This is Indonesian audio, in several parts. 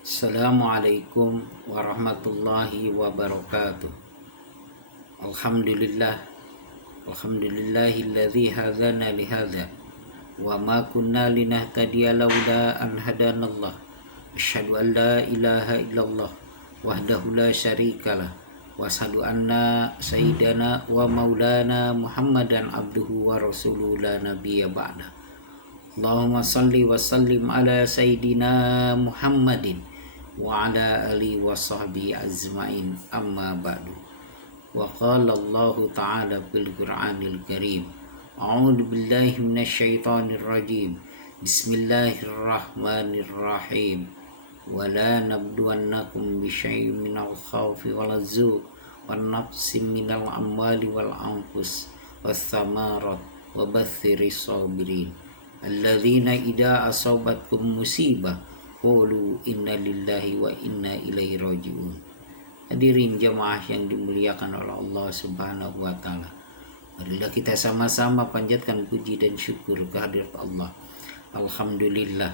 Assalamualaikum warahmatullahi wabarakatuh. Alhamdulillah. Alhamdulillahilladzi hadana lihadza wa ma kunna linahtadiya laula an hadanallah. Asyhadu an la ilaha illallah wahdahu la syarikalah wa asyhadu anna sayyidana wa maulana Muhammadan abduhu wa rasuluhu la nabiyya ba'da. Allahumma salli wa sallim ala sayyidina Muhammadin wa ala alihi wa sahbihi azmain, amma ba'du. Wa qala Allah ta'ala fil Qur'anil Karim, a'udzu billahi minasyaitonir rajim. Bismillahirrahmanirrahim. Wa la nabluwannakum bi syai'in minal khawfi wal zu' wan naqsin minal amwali wal anfus was thamarat wa batsiris sabirin alladzina idza asabatkum musibah qulu inna lillahi wa inna ilaihi raji'un. Hadirin jamaah yang dimuliakan oleh Allah Subhanahu wa taala. Marilah kita sama-sama panjatkan puji dan syukur kehadirat Allah. Alhamdulillah.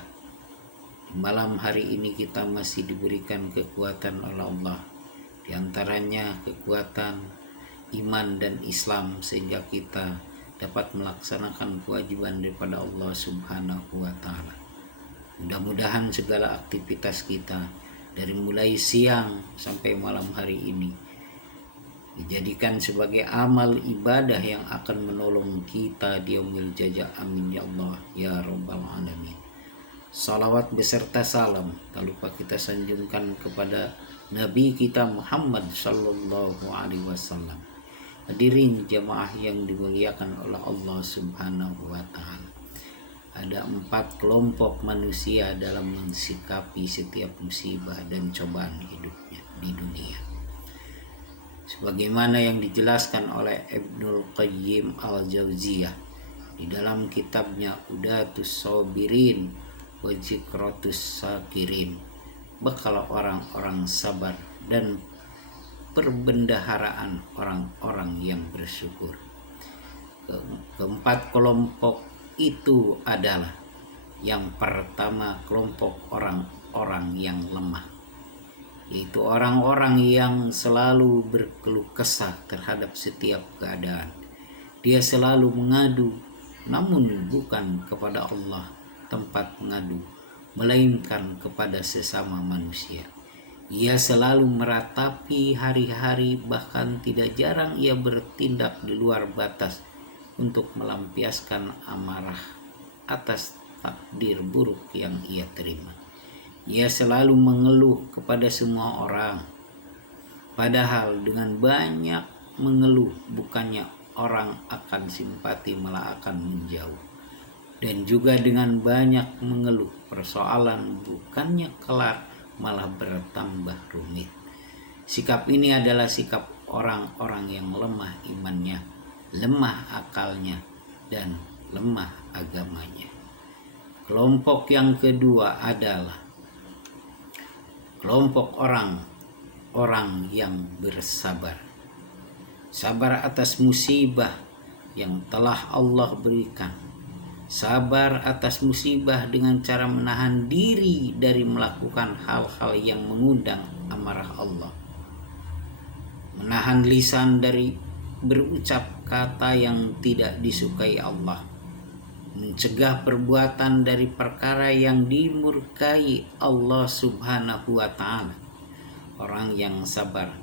Malam hari ini kita masih diberikan kekuatan oleh Allah. Di antaranya kekuatan iman dan Islam sehingga kita dapat melaksanakan kewajiban daripada Allah Subhanahu wa taala. Mudah-mudahan segala aktivitas kita dari mulai siang sampai malam hari ini dijadikan sebagai amal ibadah yang akan menolong kita di yaumil jaza. Amin ya Allah ya rabbal alamin. Salawat beserta salam tak lupa kita sanjungkan kepada Nabi kita Muhammad sallallahu alaihi wasallam. Hadirin jamaah yang dimuliakan oleh Allah Subhanahu wa taala. Ada 4 kelompok manusia dalam mensikapi setiap musibah dan cobaan hidupnya di dunia. Sebagaimana yang dijelaskan oleh Ibnul Qayyim Al-Jauziyah di dalam kitabnya Udatus Sabirin wa Zikratus Sakirin, bekal orang-orang sabar dan perbendaharaan orang-orang yang bersyukur. Keempat kelompok itu adalah yang pertama, kelompok orang-orang yang lemah, yaitu orang-orang yang selalu berkeluh kesah terhadap setiap keadaan. Dia selalu mengadu, namun bukan kepada Allah tempat mengadu, melainkan kepada sesama manusia. Ia selalu meratapi hari-hari, bahkan tidak jarang ia bertindak di luar batas untuk melampiaskan amarah atas takdir buruk yang ia terima. Ia selalu mengeluh kepada semua orang, padahal dengan banyak mengeluh bukannya orang akan simpati, malah akan menjauh. Dan juga dengan banyak mengeluh persoalan bukannya kelar, malah bertambah rumit. Sikap ini adalah sikap orang-orang yang lemah imannya, lemah akalnya, dan lemah agamanya. Kelompok yang kedua adalah kelompok orang yang bersabar. Sabar atas musibah yang telah Allah berikan. Sabar atas musibah dengan cara menahan diri dari melakukan hal-hal yang mengundang amarah Allah. Menahan lisan dari berucap kata yang tidak disukai Allah. Mencegah perbuatan dari perkara yang dimurkai Allah Subhanahu wa taala. Orang yang sabar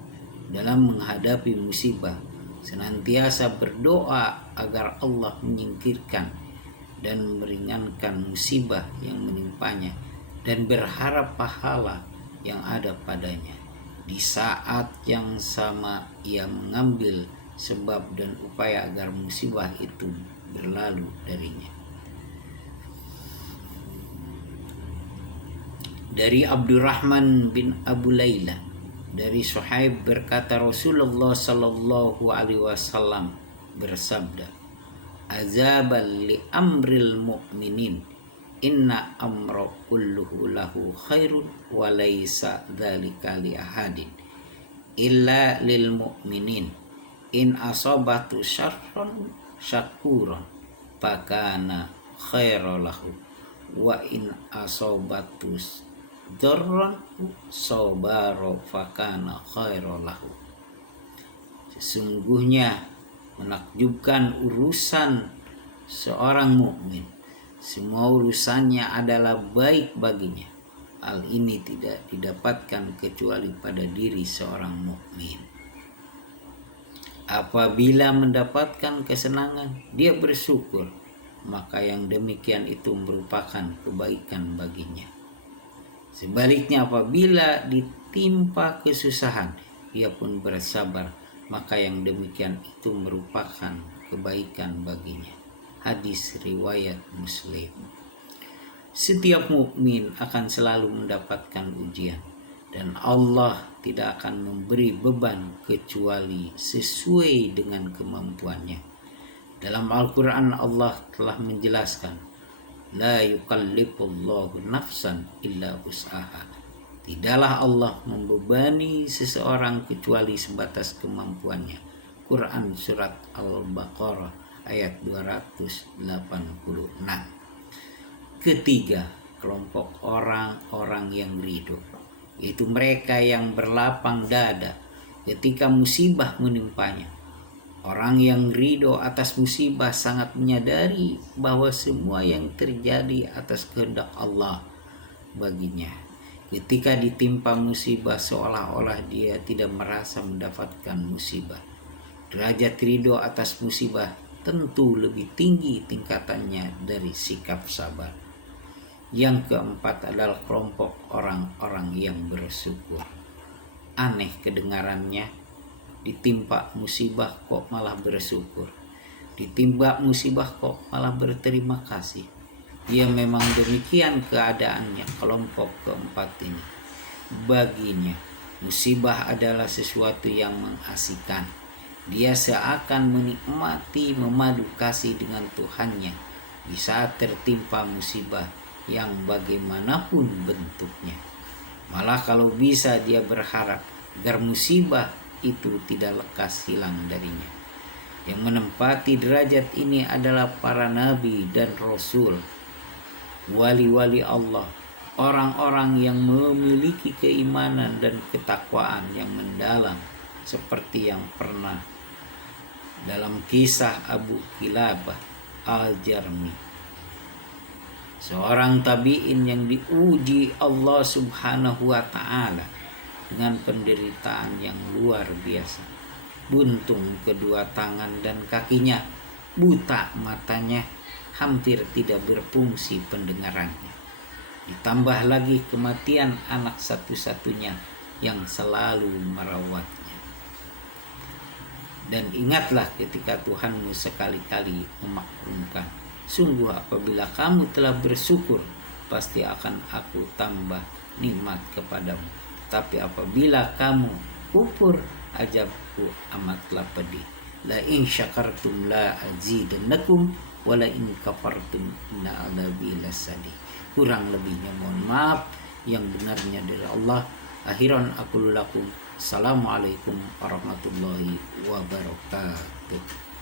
dalam menghadapi musibah senantiasa berdoa agar Allah menyingkirkan dan meringankan musibah yang menimpanya, dan berharap pahala yang ada padanya. Di saat yang sama ia mengambil sebab dan upaya agar musibah itu berlalu darinya. Dari Abdurrahman bin Abu Layla dari Suhaib berkata, Rasulullah sallallahu alaihi wasallam bersabda, azabal li amril mu'minin inna amra kulluhu lahu khairun wa laysa dzalika li ahadin illa lil mu'minin in asabatu syarrun syakuran fakana khairan lahu wa in asabatu darran sabara fakana khairan lahu. Sesungguhnya menakjubkan urusan seorang mukmin, semua urusannya adalah baik baginya. Hal ini tidak didapatkan kecuali pada diri seorang mukmin. Apabila mendapatkan kesenangan, dia bersyukur, maka yang demikian itu merupakan kebaikan baginya. Sebaliknya, apabila ditimpa kesusahan, dia pun bersabar, maka yang demikian itu merupakan kebaikan baginya. Hadis riwayat Muslim. Setiap mukmin akan selalu mendapatkan ujian, dan Allah tidak akan memberi beban kecuali sesuai dengan kemampuannya. Dalam Al-Quran Allah telah menjelaskan, la yukallifullahu nafsan illa wus'aha. Tidaklah Allah membebani seseorang kecuali sebatas kemampuannya. Quran surat Al-Baqarah ayat 286. Ketiga, kelompok orang-orang yang ridho, yaitu mereka yang berlapang dada ketika musibah menimpanya. Orang yang ridho atas musibah sangat menyadari bahwa semua yang terjadi atas kehendak Allah baginya. Ketika ditimpa musibah, seolah-olah dia tidak merasa mendapatkan musibah. Derajat ridho atas musibah tentu lebih tinggi tingkatannya dari sikap sabar. Yang keempat adalah kelompok orang-orang yang bersyukur. Aneh kedengarannya, ditimpa musibah kok malah bersyukur, ditimpa musibah kok malah berterima kasih. Ya memang demikian keadaannya kelompok keempat ini. Baginya musibah adalah sesuatu yang mengasihkan. Dia seakan menikmati memadu kasih dengan Tuhannya di saat tertimpa musibah yang bagaimanapun bentuknya. Malah kalau bisa dia berharap agar musibah itu tidak lekas hilang darinya. Yang menempati derajat ini adalah para nabi dan rasul, wali-wali Allah, orang-orang yang memiliki keimanan dan ketakwaan yang mendalam, seperti yang pernah dalam kisah Abu Kilabah Al-Jarmi, seorang tabi'in yang diuji Allah Subhanahu wa ta'ala dengan penderitaan yang luar biasa. Buntung kedua tangan dan kakinya, buta matanya, hampir tidak berfungsi pendengarannya. Ditambah lagi kematian anak satu-satunya yang selalu merawatnya. Dan ingatlah ketika Tuhanmu sekali-kali memaklumkan, sungguh apabila kamu telah bersyukur, pasti akan aku tambah nikmat kepadamu. Tapi apabila kamu kufur, azabku amatlah pedih. La in syakartum la azidannakum wa la in kafartum inna adzabi lasadid. Kurang lebihnya mohon maaf, yang benarnya dari Allah. Akhiran aqulu lakum assalamualaikum warahmatullahi wabarakatuh.